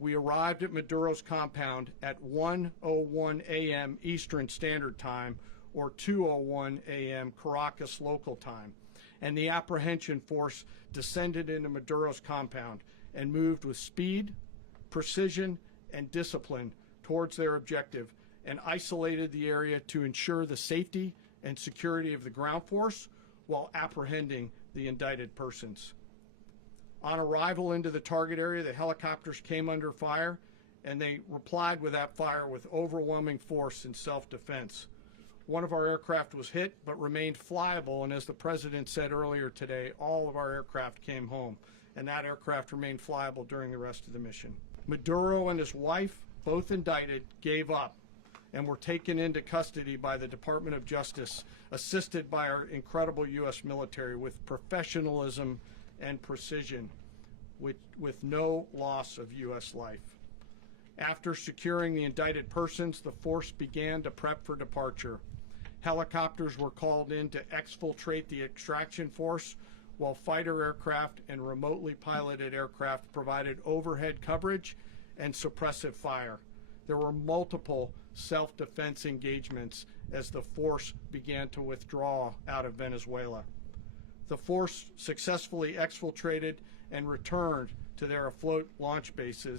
we arrived at Maduro's compound at 1:01 a.m. Eastern Standard Time, or 2:01 a.m. Caracas local time, and the apprehension force descended into Maduro's compound and moved with speed, precision, and discipline towards their objective, and isolated the area to ensure the safety and security of the ground force while apprehending the indicted persons. On arrival into the target area, the helicopters came under fire, and they replied with that fire with overwhelming force in self-defense. One of our aircraft was hit but remained flyable, and as the President said earlier today, all of our aircraft came home, and that aircraft remained flyable during the rest of the mission. Maduro and his wife, both indicted, gave up and were taken into custody by the Department of Justice, assisted by our incredible U.S. military with professionalism and precision, with no loss of U.S. life. After securing the indicted persons, the force began to prep for departure. Helicopters were called in to exfiltrate the extraction force, while fighter aircraft and remotely piloted aircraft provided overhead coverage and suppressive fire. There were multiple self-defense engagements as the force began to withdraw out of Venezuela. The force successfully exfiltrated and returned to their afloat launch bases